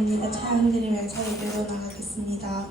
찬양입니다. 찬양 드리면서 예배로 나가겠습니다.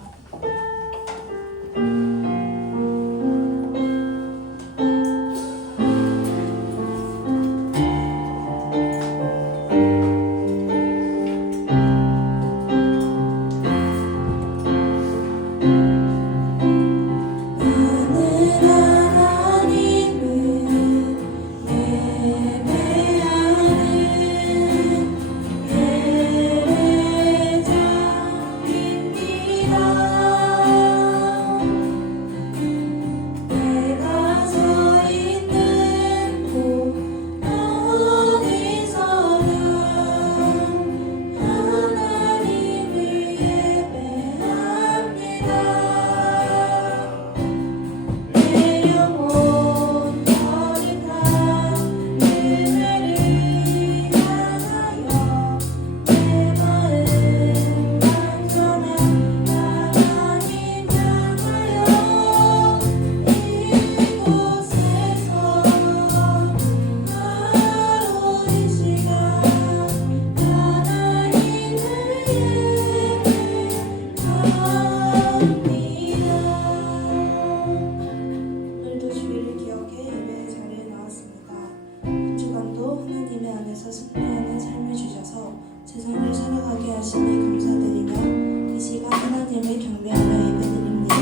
승리하는 삶을 주셔서 세상을 살아가게 하시니 감사드리며 이 시간 하나님을 경배하며 예배드립니다.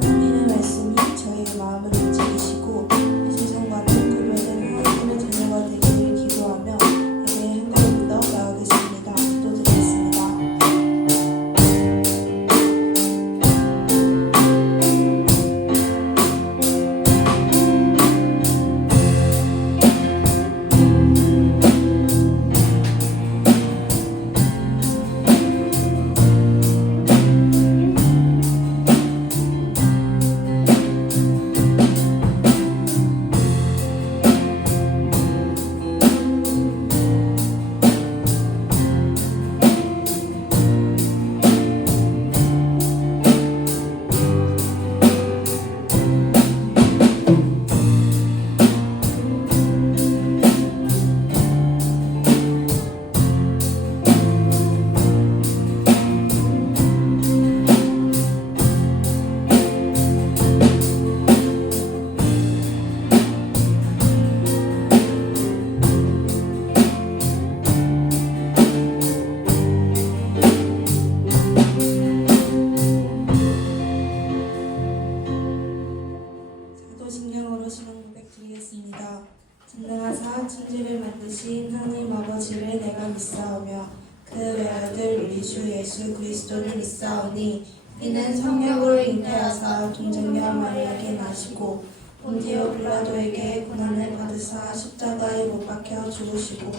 하나님의 말씀이 저희의 마음을 움직이시고 이 세상과는 구별된 하나님의 자녀가 되기를 기도하며 예배에 한 걸음 더 나아가겠습니다. 기도드리겠습니다. 사도신경으로 신앙 고백 드리겠습니다. 전능하사 천지를 만드신 하나님 아버지를 내가 믿사오며 그 외아들 우리 주 예수 그리스도를 믿사오니 이는 성령으로 잉태하사 동정녀 마리아에게 나시고 본디오 빌라도에게 고난을 받으사 십자가에 못 박혀 죽으시고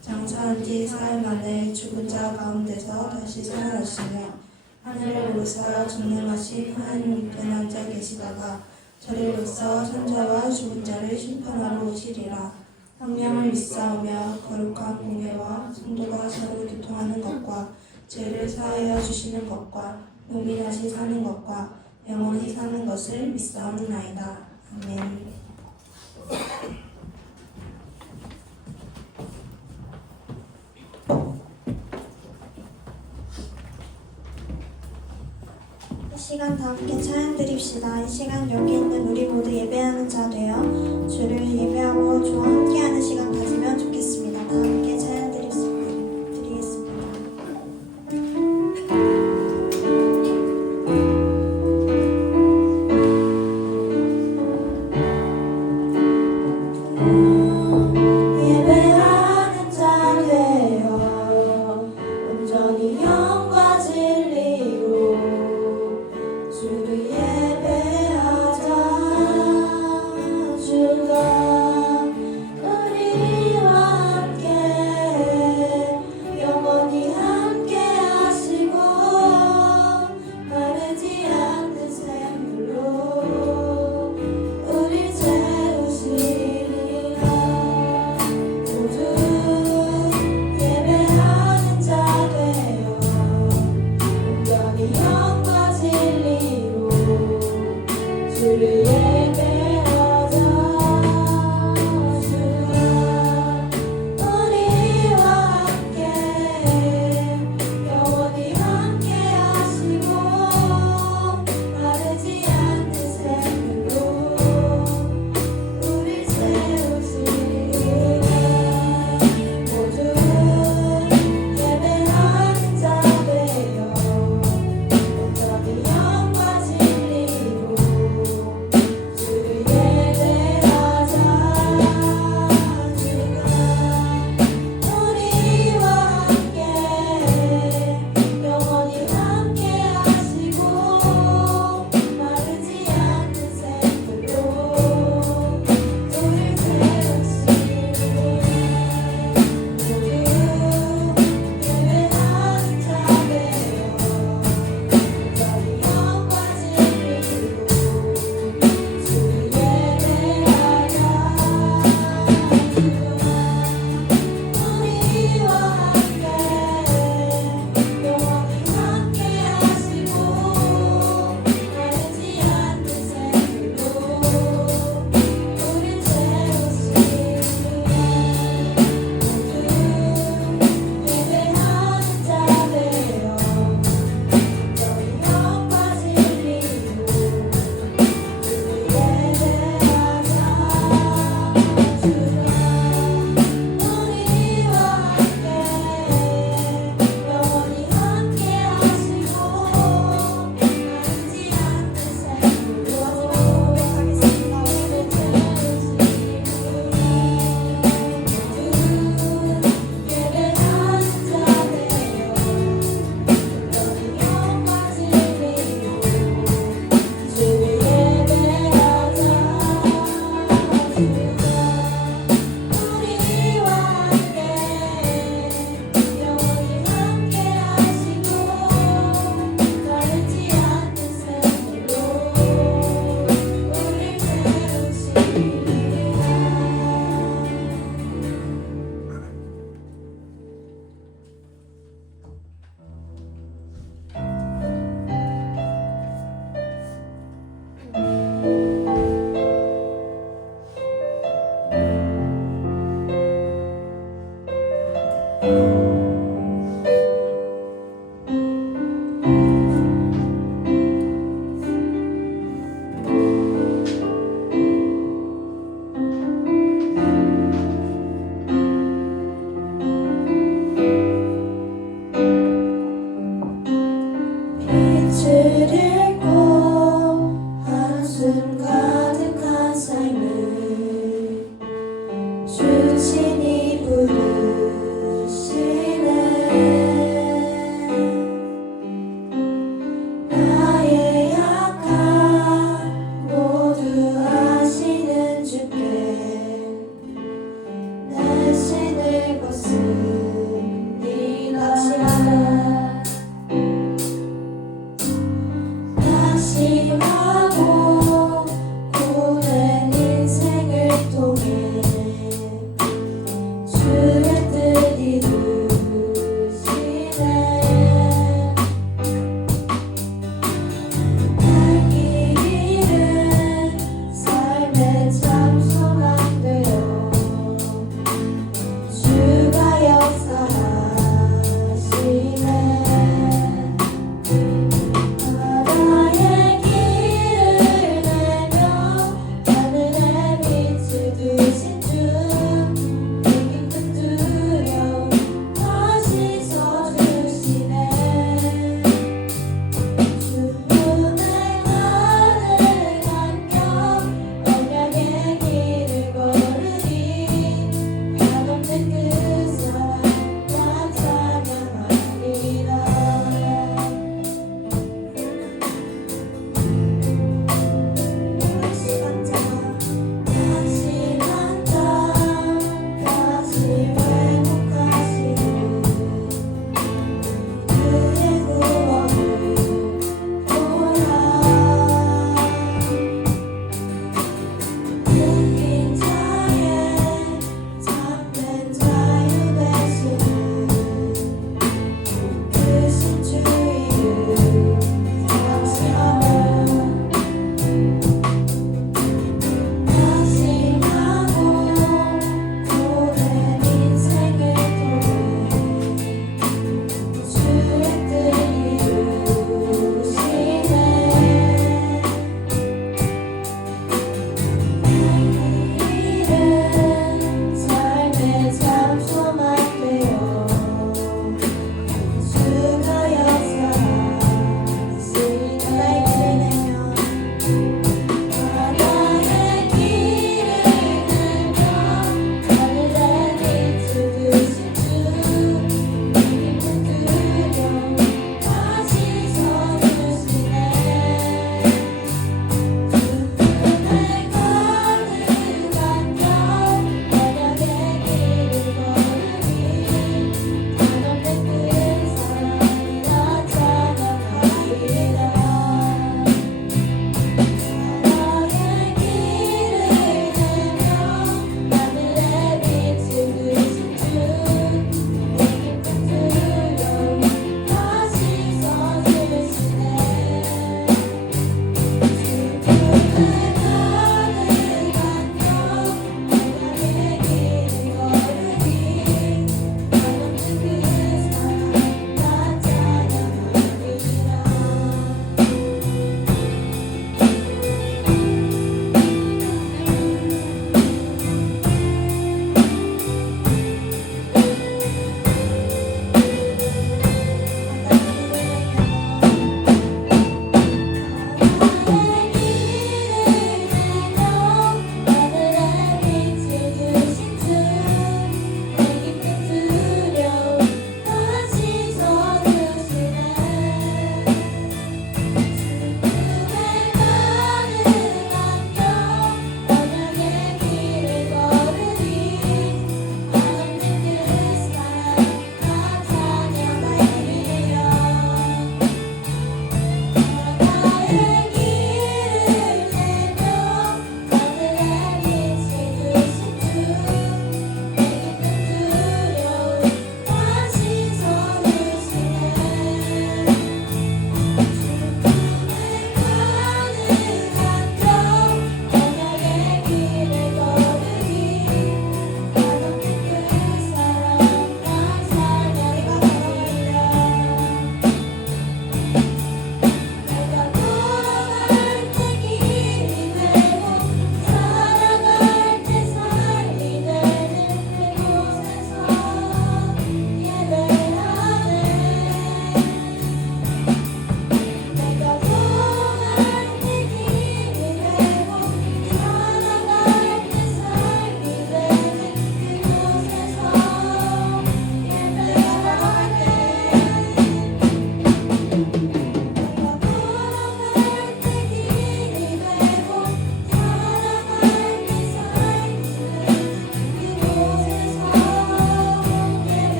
장사한 지 사흘 만에 죽은 자 가운데서 다시 살아나시며 하늘에 오르사 전능하신 하나님 우편 앉아 계시다가 저리로서 산자와 죽은 자를 심판하러 오시리라. 성령을 믿사오며 거룩한 공예와 성도가 서로 교통하는 것과 죄를 사하여 주시는 것과 용이 다시 사는 것과 영원히 사는 것을 믿사옵나이다. 아멘. 이 시간 다 함께 찬양 드립시다. 이 시간 여기 있는 우리 모두 예배하는 자 되어 주를 예배하고 주와 함께하는 시간 가지면 좋겠습니다. 다 함께 찬양 드리겠습니다. 예배하는 자 되어 온전히 영과 진리로 주를 예배하자.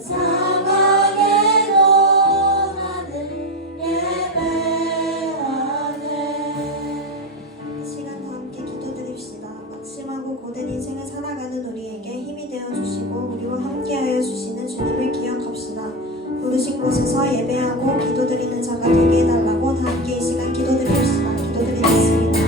상하게도 나는 예배하네. 이 시간 다 함께 기도드립시다. 막심하고 고된 인생을 살아가는 우리에게 힘이 되어주시고 우리와 함께하여 주시는 주님을 기억합시다. 부르신 곳에서 예배하고 기도드리는 자가 되게 해달라고 다 함께 이 시간 기도드립시다. 기도드리겠습니다.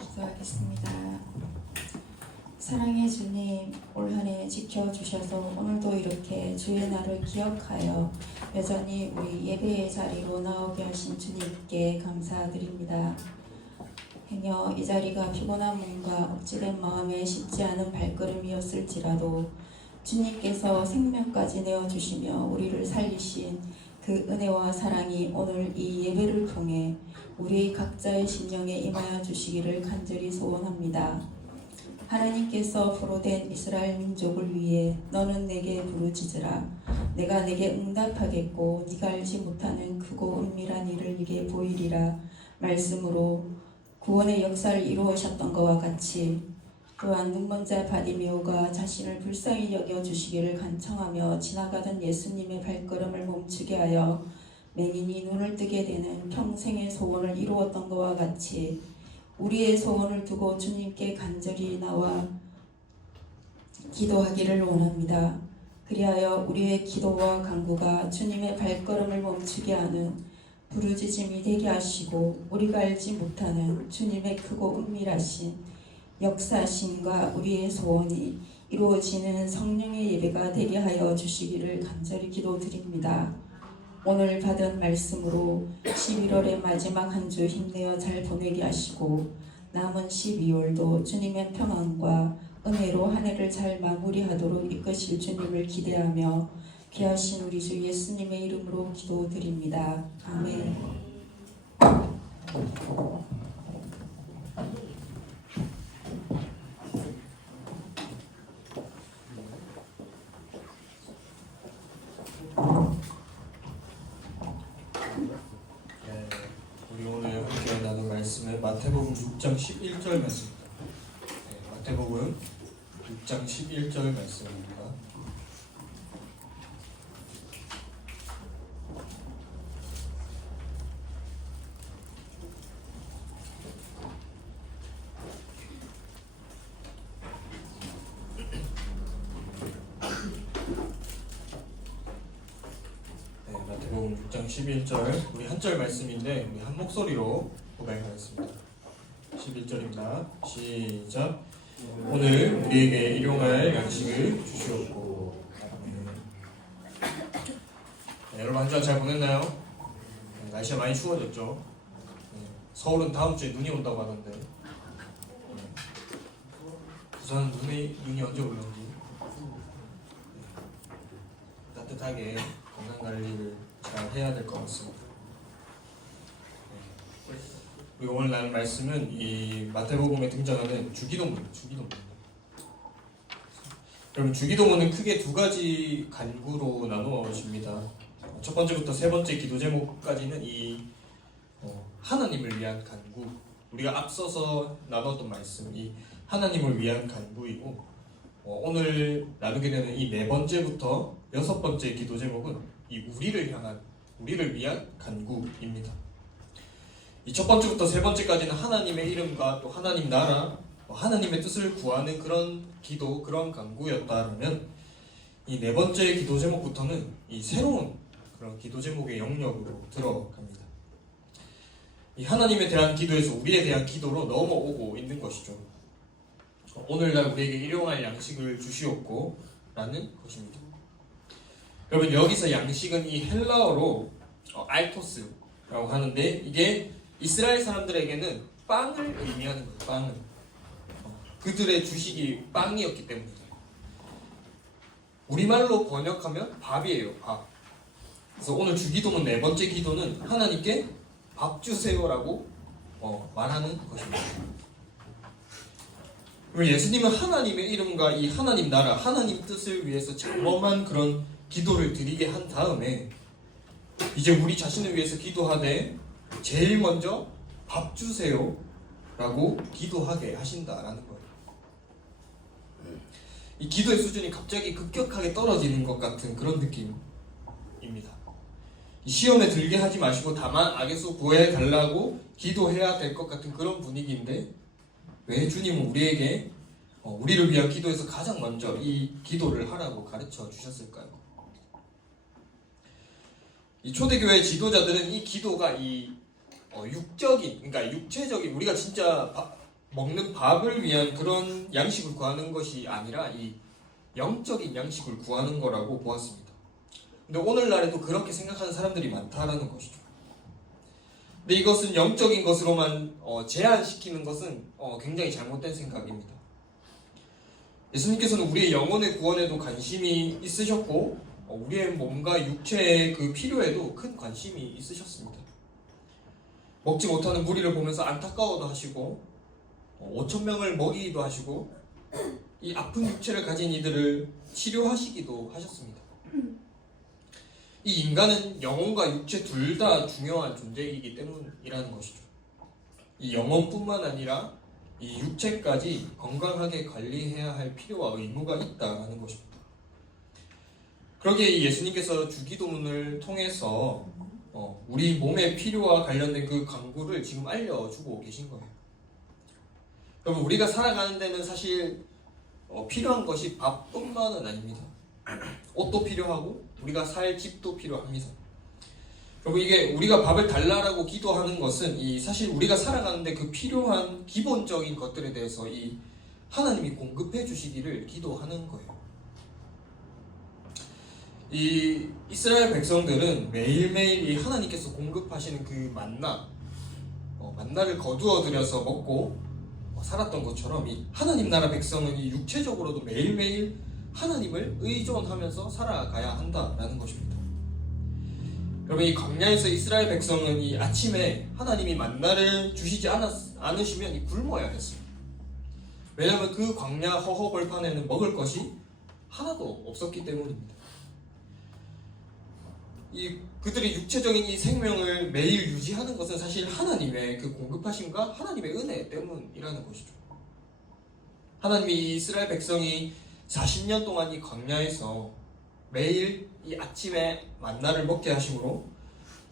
기도하겠습니다. 사랑의 주님, 올 한 해 지켜주셔서 오늘도 이렇게 주의 날을 기억하여 여전히 우리 예배의 자리로 나오게 하신 주님께 감사드립니다. 행여 이 자리가 피곤한 몸과 억지된 마음에 쉽지 않은 발걸음이었을지라도 주님께서 생명까지 내어주시며 우리를 살리신 그 은혜와 사랑이 오늘 이 예배를 통해 우리 각자의 심령에 임하여 주시기를 간절히 소원합니다. 하나님께서 포로된 이스라엘 민족을 위해 너는 내게 부르짖으라. 내가 내게 응답하겠고 네가 알지 못하는 크고 은밀한 일을 네게 보이리라. 말씀으로 구원의 역사를 이루으셨던 것과 같이 또한 눈먼 자 바디메오가 자신을 불쌍히 여겨주시기를 간청하며 지나가던 예수님의 발걸음을 멈추게 하여 맹인이 눈을 뜨게 되는 평생의 소원을 이루었던 것과 같이 우리의 소원을 두고 주님께 간절히 나와 기도하기를 원합니다. 그리하여 우리의 기도와 간구가 주님의 발걸음을 멈추게 하는 부르짖음이 되게 하시고 우리가 알지 못하는 주님의 크고 은밀하신 역사심과 우리의 소원이 이루어지는 성령의 예배가 되게 하여 주시기를 간절히 기도드립니다. 오늘 받은 말씀으로 11월의 마지막 한 주 힘내어 잘 보내게 하시고 남은 12월도 주님의 평안과 은혜로 한 해를 잘 마무리하도록 이끄실 주님을 기대하며 귀하신 우리 주 예수님의 이름으로 기도드립니다. 아멘. 우리 오늘 함께 나눌 말씀은 마태복음 6장 11절 말씀입니다. 마태복음 6장 11절 말씀입니다. 마태복음 6장 11절 우리 한 절 말씀인데 우리 한 목소리로 고백하겠습니다. 11절입니다. 시작. 오늘 우리에게 일용할 양식을 주시옵고. 여러분 한 주간 잘 보냈나요? 날씨가 많이 추워졌죠. 서울은 다음 주에 눈이 온다고 하던데 부산은 눈이 언제 올는지 따뜻하게 건강 관리를 잘 해야 될 것 같습니다. 우리 오늘 나눌 말씀은 이 마태복음에 등장하는 주기도문입니다. 여러분 주기도문은 크게 두 가지 간구로 나누어집니다. 첫 번째부터 세 번째 기도 제목까지는 이 하나님을 위한 간구, 우리가 앞서서 나눴던 말씀이 하나님을 위한 간구이고 오늘 나누게 되는 이 4번째부터 6번째 기도 제목은 이 우리를 위한 간구입니다. 이 첫 번째부터 세 번째까지는 하나님의 이름과 또 하나님 나라, 하나님의 뜻을 구하는 그런 기도, 그런 간구였다면 이 4번째 기도 제목부터는 이 새로운 그런 기도 제목의 영역으로 들어갑니다. 이 하나님에 대한 기도에서 우리에 대한 기도로 넘어오고 있는 것이죠. 오늘날 우리에게 일용할 양식을 주시옵고 라는 것입니다. 여러분, 여기서 양식은 이 헬라어로 알토스라고 하는데 이게 이스라엘 사람들에게는 빵을 의미하는 거예요. 빵을. 그들의 주식이 빵이었기 때문이죠. 우리말로 번역하면 밥이에요. 밥. 그래서 오늘 주기도문 4번째 기도는 하나님께 밥 주세요라고 말하는 것입니다. 그리고 예수님은 하나님의 이름과 이 하나님 나라, 하나님 뜻을 위해서 장엄한 그런 기도를 드리게 한 다음에 이제 우리 자신을 위해서 기도하되 제일 먼저 밥 주세요 라고 기도하게 하신다라는 거예요. 이 기도의 수준이 갑자기 급격하게 떨어지는 것 같은 그런 느낌입니다. 이 시험에 들게 하지 마시고 다만 악에서 구해달라고 기도해야 될 것 같은 그런 분위기인데 왜 주님은 우리에게 우리를 위한 기도에서 가장 먼저 이 기도를 하라고 가르쳐 주셨을까요? 이 초대교회 지도자들은 이 기도가 이 육적인, 그러니까 육체적인 우리가 진짜 먹는 밥을 위한 그런 양식을 구하는 것이 아니라 이 영적인 양식을 구하는 거라고 보았습니다. 근데 오늘날에도 그렇게 생각하는 사람들이 많다라는 것이죠. 근데 이것은 영적인 것으로만 제한시키는 것은 굉장히 잘못된 생각입니다. 예수님께서는 우리의 영혼의 구원에도 관심이 있으셨고 우리의 몸과 육체의 그 필요에도 큰 관심이 있으셨습니다. 먹지 못하는 무리를 보면서 안타까워도 하시고 5,000명을 먹이기도 하시고 이 아픈 육체를 가진 이들을 치료하시기도 하셨습니다. 이 인간은 영혼과 육체 둘 다 중요한 존재이기 때문이라는 것이죠. 이 영혼뿐만 아니라 이 육체까지 건강하게 관리해야 할 필요와 의무가 있다는 것입니다. 그러기에 예수님께서 주기도문을 통해서 우리 몸의 필요와 관련된 그 간구를 지금 알려주고 계신 거예요. 여러분, 우리가 살아가는 데는 사실 필요한 것이 밥뿐만은 아닙니다. 옷도 필요하고 우리가 살 집도 필요합니다. 여러분, 이게 우리가 밥을 달라라고 기도하는 것은 이 사실 우리가 살아가는데 그 필요한 기본적인 것들에 대해서 이 하나님이 공급해 주시기를 기도하는 거예요. 이 이스라엘 백성들은 매일매일 이 하나님께서 공급하시는 그 만나를 거두어 들여서 먹고 살았던 것처럼 이 하나님 나라 백성은 이 육체적으로도 매일매일 하나님을 의존하면서 살아가야 한다라는 것입니다. 여러분, 이 광야에서 이스라엘 백성은 이 아침에 하나님이 만나를 주시지 않으시면 이 굶어야 했어요. 왜냐하면 그 광야 허허벌판에는 먹을 것이 하나도 없었기 때문입니다. 그들이 육체적인 이 생명을 매일 유지하는 것은 사실 하나님의 그 공급하심과 하나님의 은혜 때문이라는 것이죠. 하나님이 이 이스라엘 백성이 40년 동안 이 광야에서 매일 이 아침에 만나를 먹게 하심으로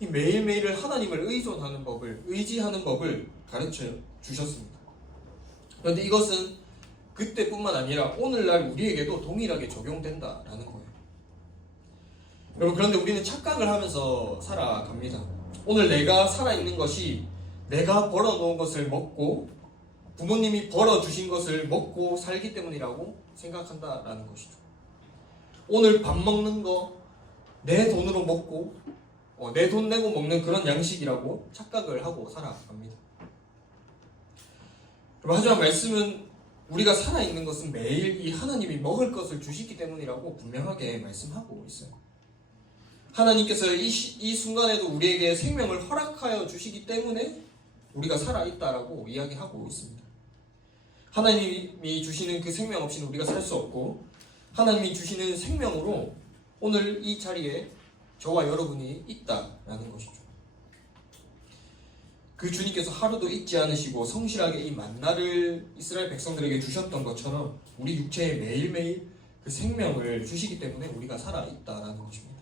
이 매일매일을 하나님을 의존하는 법을, 의지하는 법을 가르쳐 주셨습니다. 그런데 이것은 그때뿐만 아니라 오늘날 우리에게도 동일하게 적용된다라는 거예요. 여러분, 그런데 우리는 착각을 하면서 살아갑니다. 오늘 내가 살아있는 것이 내가 벌어놓은 것을 먹고 부모님이 벌어주신 것을 먹고 살기 때문이라고 생각한다라는 것이죠. 오늘 밥 먹는 거 내 돈으로 먹고 내 돈 내고 먹는 그런 양식이라고 착각을 하고 살아갑니다. 하지만 말씀은 우리가 살아있는 것은 매일 이 하나님이 먹을 것을 주시기 때문이라고 분명하게 말씀하고 있어요. 하나님께서 이 순간에도 우리에게 생명을 허락하여 주시기 때문에 우리가 살아있다라고 이야기하고 있습니다. 하나님이 주시는 그 생명 없이는 우리가 살 수 없고 하나님이 주시는 생명으로 오늘 이 자리에 저와 여러분이 있다라는 것이죠. 그 주님께서 하루도 잊지 않으시고 성실하게 이 만나를 이스라엘 백성들에게 주셨던 것처럼 우리 육체에 매일매일 그 생명을 주시기 때문에 우리가 살아있다라는 것입니다.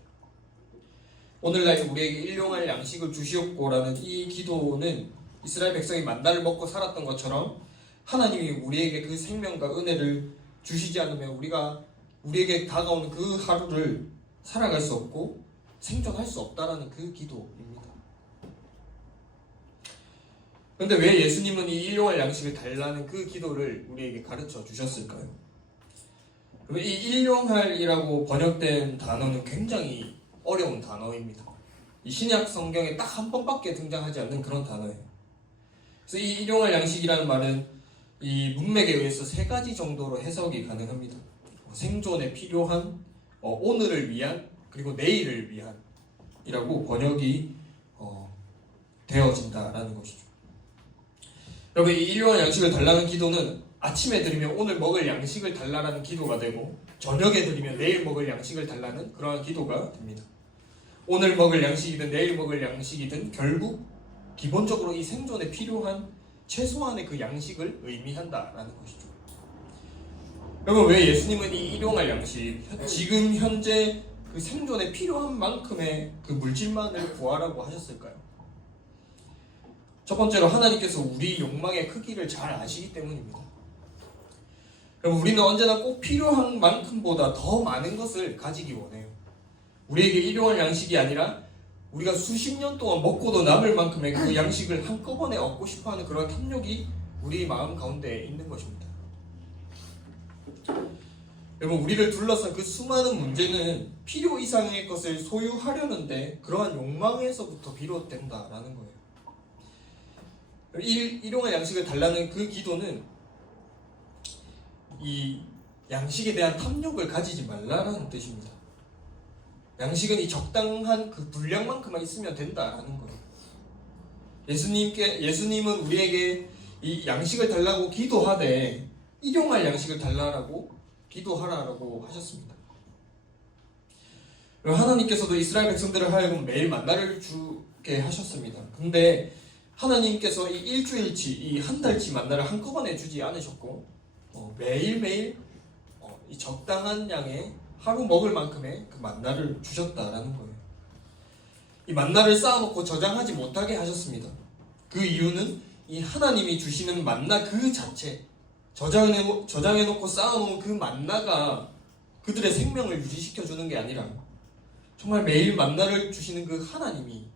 오늘날 우리에게 일용할 양식을 주시옵고라는 이 기도는 이스라엘 백성이 만나를 먹고 살았던 것처럼 하나님이 우리에게 그 생명과 은혜를 주시지 않으면 우리에게 다가오는 그 하루를 살아갈 수 없고 생존할 수 없다라는 그 기도입니다. 그런데 왜 예수님은 이 일용할 양식을 달라는 그 기도를 우리에게 가르쳐 주셨을까요? 이 일용할이라고 번역된 단어는 굉장히 어려운 단어입니다. 이 신약 성경에 딱 한 번밖에 등장하지 않는 그런 단어예요. 그래서 이 일용할 양식이라는 말은 이 문맥에 의해서 세 가지 정도로 해석이 가능합니다. 생존에 필요한, 오늘을 위한, 그리고 내일을 위한 이라고 번역이 되어진다라는 것이죠. 여러분, 이 일용할 양식을 달라는 기도는 아침에 드리면 오늘 먹을 양식을 달라는 기도가 되고 저녁에 드리면 내일 먹을 양식을 달라는 그러한 기도가 됩니다. 오늘 먹을 양식이든 내일 먹을 양식이든 결국 기본적으로 이 생존에 필요한 최소한의 그 양식을 의미한다라는 것이죠. 여러분, 왜 예수님은 이 일용할 양식, 지금 현재 그 생존에 필요한 만큼의 그 물질만을 구하라고 하셨을까요? 첫 번째로 하나님께서 우리 욕망의 크기를 잘 아시기 때문입니다. 여러분, 우리는 언제나 꼭 필요한 만큼보다 더 많은 것을 가지기 원해요. 우리에게 일용할 양식이 아니라 우리가 수십 년 동안 먹고도 남을 만큼의 그 양식을 한꺼번에 얻고 싶어하는 그런 탐욕이 우리 마음 가운데 있는 것입니다. 여러분, 우리를 둘러싼 그 수많은 문제는 필요 이상의 것을 소유하려는데 그러한 욕망에서부터 비롯된다라는 거예요. 일용할 양식을 달라는 그 기도는 이 양식에 대한 탐욕을 가지지 말라라는 뜻입니다. 양식은 이 적당한 그 분량만큼만 있으면 된다라는 거예요. 예수님은 우리에게 이 양식을 달라고 기도하되 일용할 양식을 달라고 기도하라라고 하셨습니다. 하나님께서도 이스라엘 백성들을 하여금 매일 만나를 주게 하셨습니다. 근데 하나님께서 이 일주일치, 이 한 달치 만나를 한꺼번에 주지 않으셨고 매일매일 이 적당한 양의 하루 먹을 만큼의 그 만나를 주셨다라는 거예요. 이 만나를 쌓아놓고 저장하지 못하게 하셨습니다. 그 이유는 이 하나님이 주시는 만나 그 자체, 저장해놓고 쌓아놓은 그 만나가 그들의 생명을 유지시켜주는 게 아니라 정말 매일 만나를 주시는 그 하나님이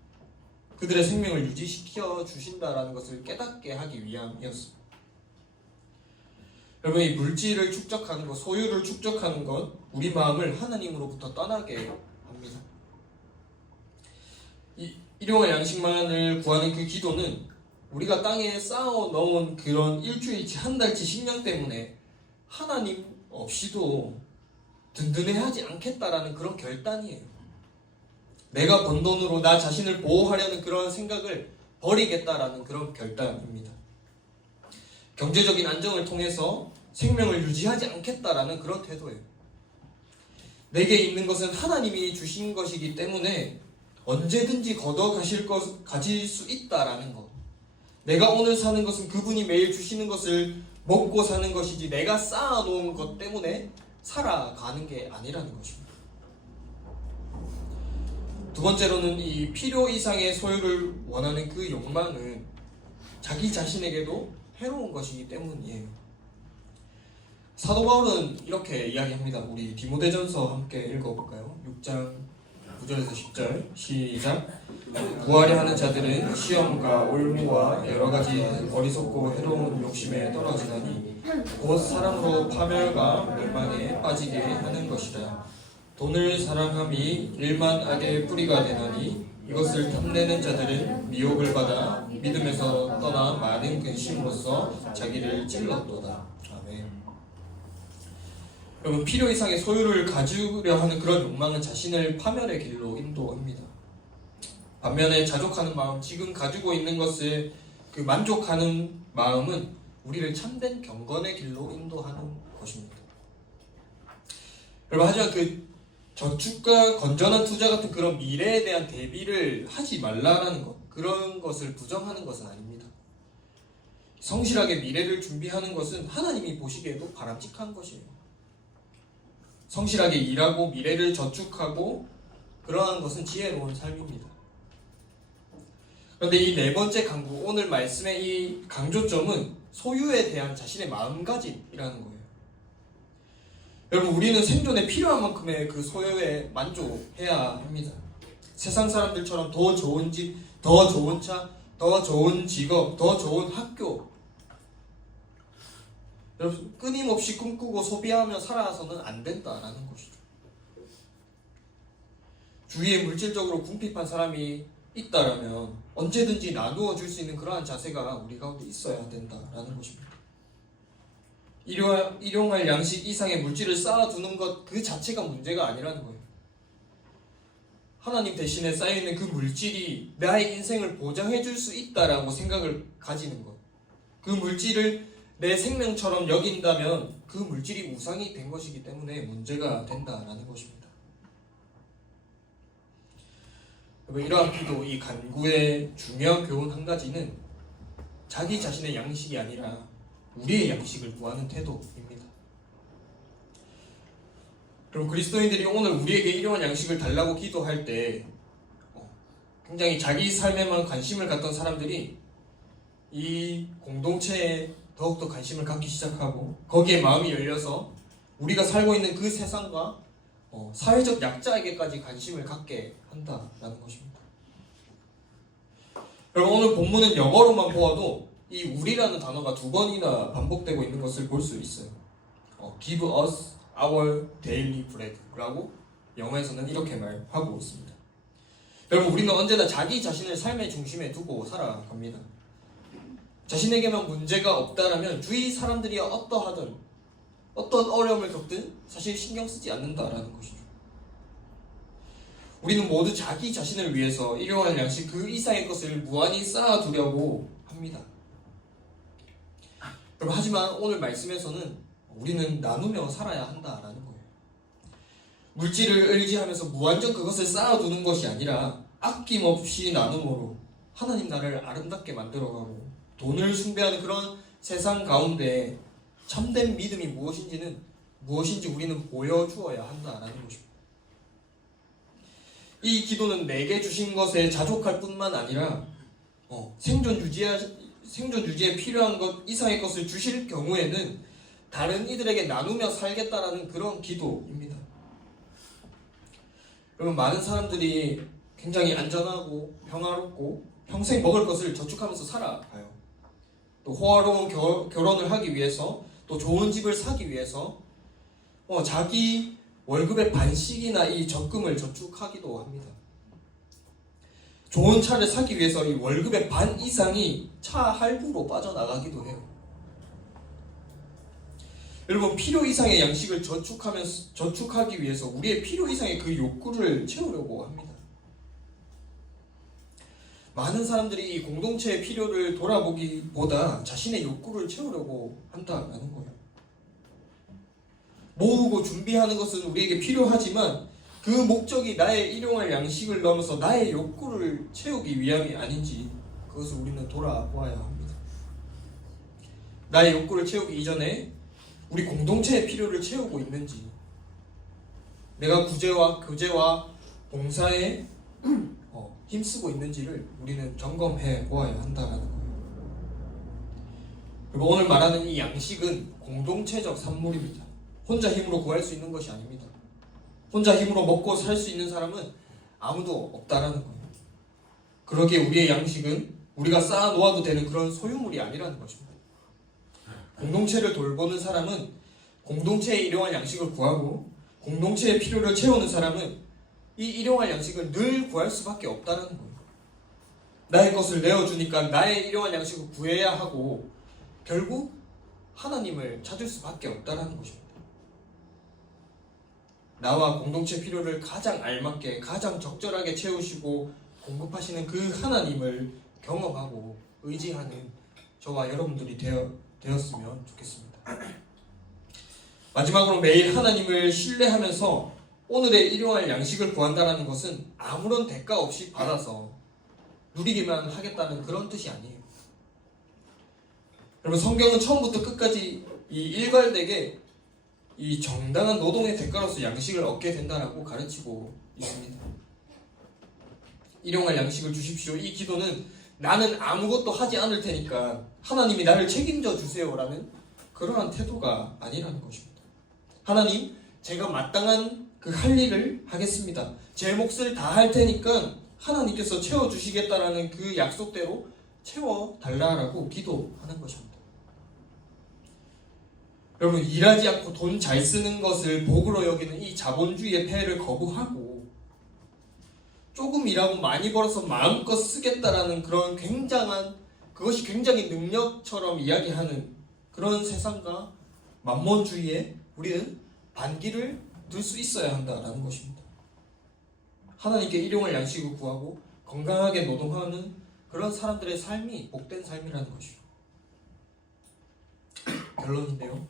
그들의 생명을 유지시켜 주신다라는 것을 깨닫게 하기 위함이었습니다. 여러분, 이 물질을 축적하는 것, 소유를 축적하는 것, 우리 마음을 하나님으로부터 떠나게 합니다. 이 일용할 양식만을 구하는 그 기도는 우리가 땅에 쌓아 넣은 그런 일주일치, 한 달치 식량 때문에 하나님 없이도 든든해하지 않겠다라는 그런 결단이에요. 내가 번 돈으로 나 자신을 보호하려는 그런 생각을 버리겠다라는 그런 결단입니다. 경제적인 안정을 통해서 생명을 유지하지 않겠다라는 그런 태도예요. 내게 있는 것은 하나님이 주신 것이기 때문에 언제든지 가질 수 있다라는 것. 내가 오늘 사는 것은 그분이 매일 주시는 것을 먹고 사는 것이지 내가 쌓아놓은 것 때문에 살아가는 게 아니라는 것입니다. 두 번째로는 이 필요 이상의 소유를 원하는 그 욕망은 자기 자신에게도 해로운 것이기 때문이에요. 사도 바울은 이렇게 이야기합니다. 우리 디모데전서 함께 읽어볼까요? 6장 9절에서 10절 시작. 구하려 하는 자들은 시험과 올무와 여러가지 어리석고 해로운 욕심에 떨어지나니 곧 사랑으로 파멸과 멸망에 빠지게 하는 것이라. 돈을 사랑함이 일만 악의 뿌리가 되나니 이것을 탐내는 자들은 미혹을 받아 믿음에서 떠나 많은 근심으로써 자기를 찔렀도다. 아멘. 여러분, 필요 이상의 소유를 가지려 하는 그런 욕망은 자신을 파멸의 길로 인도합니다. 반면에 자족하는 마음, 지금 가지고 있는 것을 그 만족하는 마음은 우리를 참된 경건의 길로 인도하는 것입니다. 여러분, 하지만 그 저축과 건전한 투자 같은 그런 미래에 대한 대비를 하지 말라라는 것, 그런 것을 부정하는 것은 아닙니다. 성실하게 미래를 준비하는 것은 하나님이 보시기에도 바람직한 것이에요. 성실하게 일하고 미래를 저축하고 그러한 것은 지혜로운 삶입니다. 그런데 이 네 번째 강구, 오늘 말씀의 이 강조점은 소유에 대한 자신의 마음가짐이라는 거예요. 여러분, 우리는 생존에 필요한 만큼의 그 소유에 만족해야 합니다. 세상 사람들처럼 더 좋은 집, 더 좋은 차, 더 좋은 직업, 더 좋은 학교, 여러분, 끊임없이 꿈꾸고 소비하며 살아서는 안 된다라는 것이죠. 주위에 물질적으로 궁핍한 사람이 있다라면 언제든지 나누어 줄 수 있는 그러한 자세가 우리 가운데 있어야 된다라는 것입니다. 일용할 양식 이상의 물질을 쌓아두는 것 그 자체가 문제가 아니라는 거예요. 하나님 대신에 쌓여있는 그 물질이 나의 인생을 보장해 줄 수 있다라고 생각을 가지는 것, 그 물질을 내 생명처럼 여긴다면 그 물질이 우상이 된 것이기 때문에 문제가 된다라는 것입니다. 이러한 기도, 이 간구의 중요한 교훈 한 가지는 자기 자신의 양식이 아니라 우리의 양식을 구하는 태도입니다. 그럼 그리스도인들이 오늘 우리에게 일용할 양식을 달라고 기도할 때 굉장히 자기 삶에만 관심을 갖던 사람들이 이 공동체에 더욱더 관심을 갖기 시작하고 거기에 마음이 열려서 우리가 살고 있는 그 세상과 사회적 약자에게까지 관심을 갖게 한다라는 것입니다. 여러분, 오늘 본문은 영어로만 보아도 이 우리라는 단어가 2번이나 반복되고 있는 것을 볼 수 있어요. Give us our daily bread 라고 영어에서는 이렇게 말하고 있습니다. 여러분, 우리는 언제나 자기 자신을 삶의 중심에 두고 살아갑니다. 자신에게만 문제가 없다라면 주위 사람들이 어떠하든 어떤 어려움을 겪든 사실 신경 쓰지 않는다라는 것이죠. 우리는 모두 자기 자신을 위해서 일용할 양식 그 이상의 것을 무한히 쌓아두려고 합니다. 하지만 오늘 말씀에서는 우리는 나누며 살아야 한다라는 거예요. 물질을 의지하면서 무한정 그것을 쌓아두는 것이 아니라 아낌없이 나눔으로 하나님 나라를 아름답게 만들어가고 돈을 숭배하는 그런 세상 가운데 참된 믿음이 무엇인지 우리는 보여주어야 한다라는 것입니다. 이 기도는 내게 주신 것에 자족할 뿐만 아니라 생존 유지에 필요한 것 이상의 것을 주실 경우에는 다른 이들에게 나누며 살겠다라는 그런 기도입니다. 여러분, 많은 사람들이 굉장히 안전하고 평화롭고 평생 먹을 것을 저축하면서 살아가요. 또 호화로운 결혼을 하기 위해서, 또 좋은 집을 사기 위해서 자기 월급의 반씩이나 이 적금을 저축하기도 합니다. 좋은 차를 사기 위해서 이 월급의 반 이상이 차 할부로 빠져나가기도 해요. 여러분, 필요 이상의 양식을 저축하기 위해서 우리의 필요 이상의 그 욕구를 채우려고 합니다. 많은 사람들이 이 공동체의 필요를 돌아보기보다 자신의 욕구를 채우려고 한다는 거예요. 모으고 준비하는 것은 우리에게 필요하지만 그 목적이 나의 일용할 양식을 넘어서 나의 욕구를 채우기 위함이 아닌지 그것을 우리는 돌아보아야 합니다. 나의 욕구를 채우기 이전에 우리 공동체의 필요를 채우고 있는지, 내가 구제와 교제와 봉사에 힘쓰고 있는지를 우리는 점검해 보아야 한다는 거예요. 그리고 오늘 말하는 이 양식은 공동체적 산물입니다. 혼자 힘으로 구할 수 있는 것이 아닙니다. 혼자 힘으로 먹고 살 수 있는 사람은 아무도 없다라는 거예요. 그러기에 우리의 양식은 우리가 쌓아 놓아도 되는 그런 소유물이 아니라는 것입니다. 공동체를 돌보는 사람은 공동체의 일용할 양식을 구하고, 공동체의 필요를 채우는 사람은 이 일용할 양식을 늘 구할 수밖에 없다는 거예요. 나의 것을 내어주니까 나의 일용할 양식을 구해야 하고 결국 하나님을 찾을 수밖에 없다는 것입니다. 나와 공동체 필요를 가장 알맞게 가장 적절하게 채우시고 공급하시는 그 하나님을 경험하고 의지하는 저와 여러분들이 되었으면 좋겠습니다. 마지막으로 매일 하나님을 신뢰하면서 오늘의 일용할 양식을 구한다는 것은 아무런 대가 없이 받아서 누리기만 하겠다는 그런 뜻이 아니에요. 여러분, 성경은 처음부터 끝까지 이 일괄되게 이 정당한 노동의 대가로서 양식을 얻게 된다라고 가르치고 있습니다. 일용할 양식을 주십시오. 이 기도는 나는 아무것도 하지 않을 테니까 하나님이 나를 책임져 주세요라는 그러한 태도가 아니라는 것입니다. 하나님, 제가 마땅한 그 할 일을 하겠습니다. 제 몫을 다 할 테니까 하나님께서 채워주시겠다라는 그 약속대로 채워달라라고 기도하는 것입니다. 여러분, 일하지 않고 돈 잘 쓰는 것을 복으로 여기는 이 자본주의의 폐해를 거부하고 조금 일하고 많이 벌어서 마음껏 쓰겠다라는 그런 그것이 굉장히 능력처럼 이야기하는 그런 세상과 만몬주의에 우리는 반기를 들 수 있어야 한다라는 것입니다. 하나님께 일용할 양식을 구하고 건강하게 노동하는 그런 사람들의 삶이 복된 삶이라는 것이죠. 결론인데요.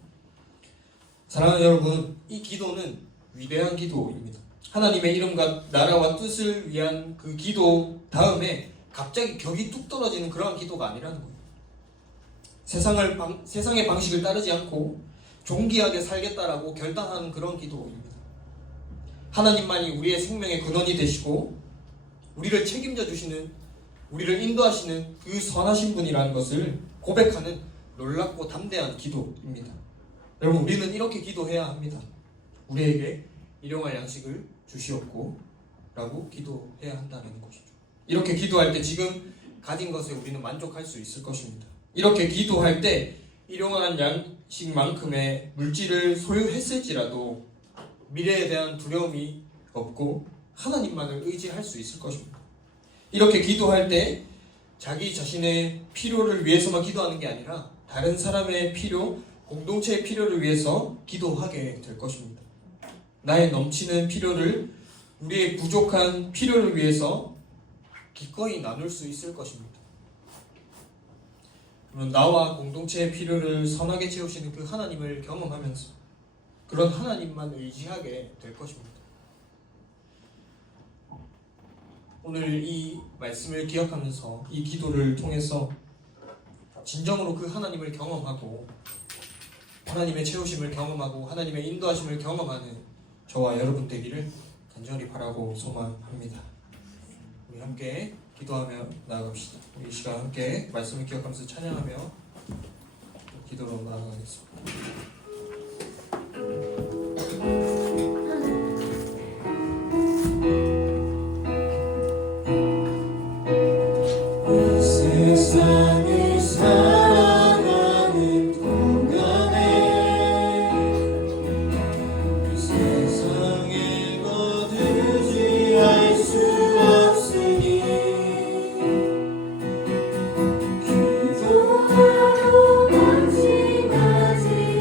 사랑하는 여러분, 이 기도는 위대한 기도입니다. 하나님의 이름과 나라와 뜻을 위한 그 기도 다음에 갑자기 격이 뚝 떨어지는 그러한 기도가 아니라는 거예요. 세상의 방식을 따르지 않고 존귀하게 살겠다라고 결단하는 그런 기도입니다. 하나님만이 우리의 생명의 근원이 되시고 우리를 책임져 주시는, 우리를 인도하시는 그 선하신 분이라는 것을 고백하는 놀랍고 담대한 기도입니다. 여러분, 우리는 이렇게 기도해야 합니다. 우리에게 일용할 양식을 주시옵고 라고 기도해야 한다는 것이죠. 이렇게 기도할 때 지금 가진 것에 우리는 만족할 수 있을 것입니다. 이렇게 기도할 때 일용할 양식만큼의 물질을 소유했을지라도 미래에 대한 두려움이 없고 하나님만을 의지할 수 있을 것입니다. 이렇게 기도할 때 자기 자신의 필요를 위해서만 기도하는 게 아니라 다른 사람의 필요, 공동체의 필요를 위해서 기도하게 될 것입니다. 나의 넘치는 필요를, 우리의 부족한 필요를 위해서 기꺼이 나눌 수 있을 것입니다. 그러면 나와 공동체의 필요를 선하게 채우시는 그 하나님을 경험하면서 그런 하나님만 의지하게 될 것입니다. 오늘 이 말씀을 기억하면서 이 기도를 통해서 진정으로 그 하나님을 경험하고 하나님의 채우심을 경험하고 하나님의 인도하심을 경험하는 저와 여러분 되기를 간절히 바라고 소망합니다. 우리 함께 기도하며 나아갑시다. 우리 이 시간 함께 말씀을 기억하면서 찬양하며 기도로 나아가겠습니다. 세상을 사랑하는 동안에 이 세상에 거두지 할 수 없으니 기도하고 방심하지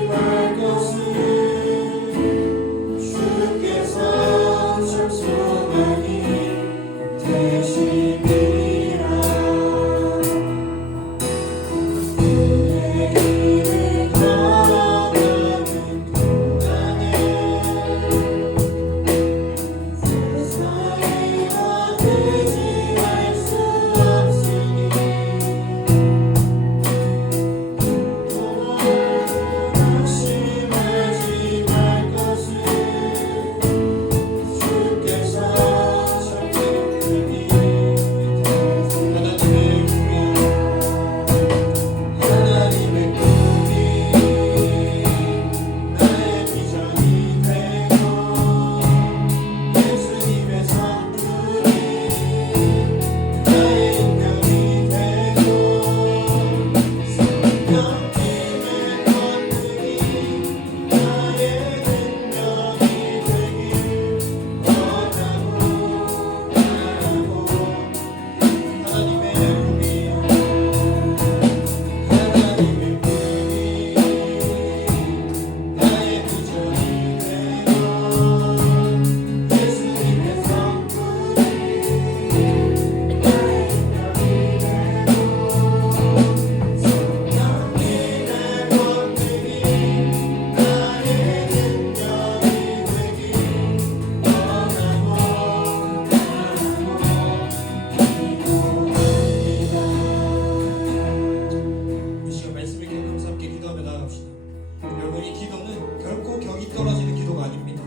이 기도는 결코 격이 떨어지는 기도가 아닙니다.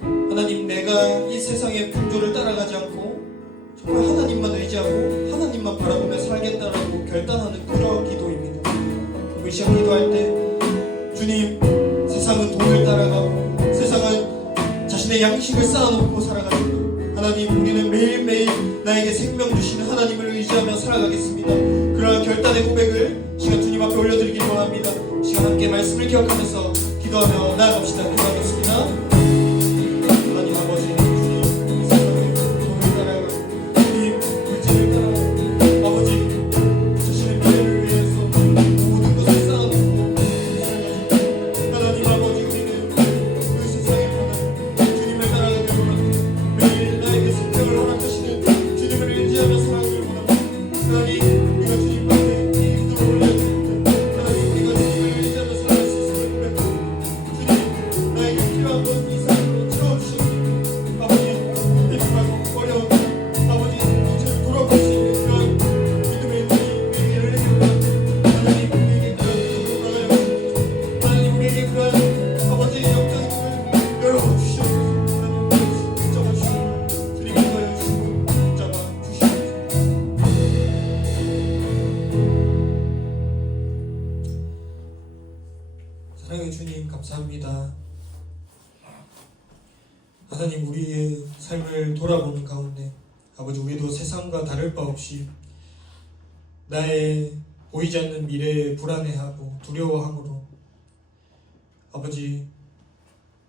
하나님, 내가 이 세상의 풍조를 따라가지 않고 정말 하나님만 의지하고 하나님만 바라보며 살겠다라고 결단하는 그런 기도입니다. 우리 시간 기도할 때 주님, 세상은 돈을 따라가고 세상은 자신의 양식을 쌓아놓고 살아갑니다. 하나님, 우리는 매일매일 나에게 생명 주시는 하나님을 의지하며 살아가겠습니다. 그러한 결단의 고백을 시간 주님 앞에 올려드리기 원합니다. 시간 함께 말씀을 기억하면서 기도하며 나아갑시다. 기도하겠습니다. 하나님 아버지, 주님, 이 세상에 돈을 따라가고 주님, 물질을 따라가고 아버지, 자신의 미래를 위해서 모든 것을 쌓아놓고 살아가십니다. 하나님 아버지, 우리는 그 세상에 변한 주님을 따라가길 원합니다. 매일 나에게 생명을 허락하시는 주님을 의지하며 살아가길 원합니다. 하나님, 우리가 주님 앞에 이 기도를 올려드립니다. 하나님, 우리가 주님을 의지하며 살아갈 수 있음을 고백합니다. 주님, 나에게 필요한 것 이 삶으로 채워주셨습니다. 아버지, 힘들고 어려운 아버지, 이제는 돌아볼 수 있는 그런 믿음의 눈이 우리에게 열리는 하나님, 우리에게 그런 믿음을 나가여 하나님, 우리에게 그런 아버지 영적인 눈을 열어주시옵소서. 하나님, 붙잡아 주시고 주님 인도하여 주시고 붙잡아 주시옵소서. 사랑의 주님, 감사합니다. 하나님, 우리의 삶을 돌아보는 가운데 아버지, 우리도 세상과 다를 바 없이 나의 보이지 않는 미래에 불안해하고 두려워함으로 아버지,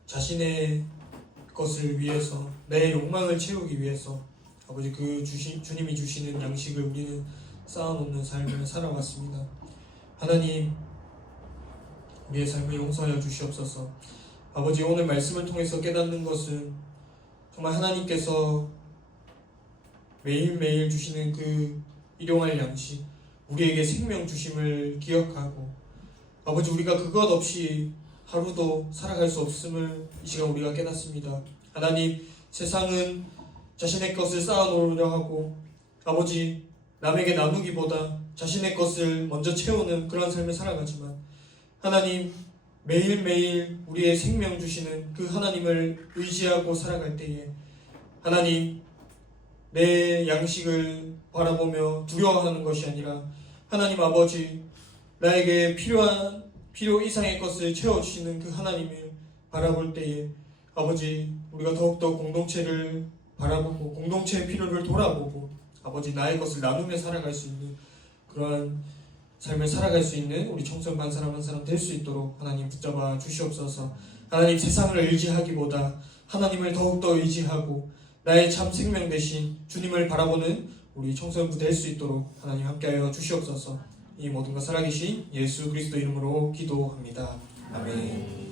자신의 것을 위해서 내 욕망을 채우기 위해서 아버지, 그 주님이 주시는 양식을 우리는 쌓아놓는 삶을 살아왔습니다. 하나님, 우리의 삶을 용서하여 주시옵소서. 아버지, 오늘 말씀을 통해서 깨닫는 것은 정말 하나님께서 매일매일 주시는 그 일용할 양식, 우리에게 생명 주심을 기억하고 아버지, 우리가 그것 없이 하루도 살아갈 수 없음을 이 시간 우리가 깨닫습니다. 하나님, 세상은 자신의 것을 쌓아놓으려 하고 아버지, 남에게 나누기보다 자신의 것을 먼저 채우는 그런 삶을 살아가지만 하나님, 매일매일 우리의 생명 주시는 그 하나님을 의지하고 살아갈 때에 하나님, 내 양식을 바라보며 두려워하는 것이 아니라 하나님 아버지, 나에게 필요 이상의 것을 채워주시는 그 하나님을 바라볼 때에 아버지, 우리가 더욱더 공동체를 바라보고 공동체의 필요를 돌아보고 아버지, 나의 것을 나누며 살아갈 수 있는 그러한 삶을 살아갈 수 있는 우리 청소년 한 사람 한 사람 될 수 있도록 하나님 붙잡아 주시옵소서. 하나님, 세상을 의지하기보다 하나님을 더욱더 의지하고 나의 참 생명 대신 주님을 바라보는 우리 청소년부 될 수 있도록 하나님 함께하여 주시옵소서. 이 모든 것 살아계신 예수 그리스도 이름으로 기도합니다. 아멘.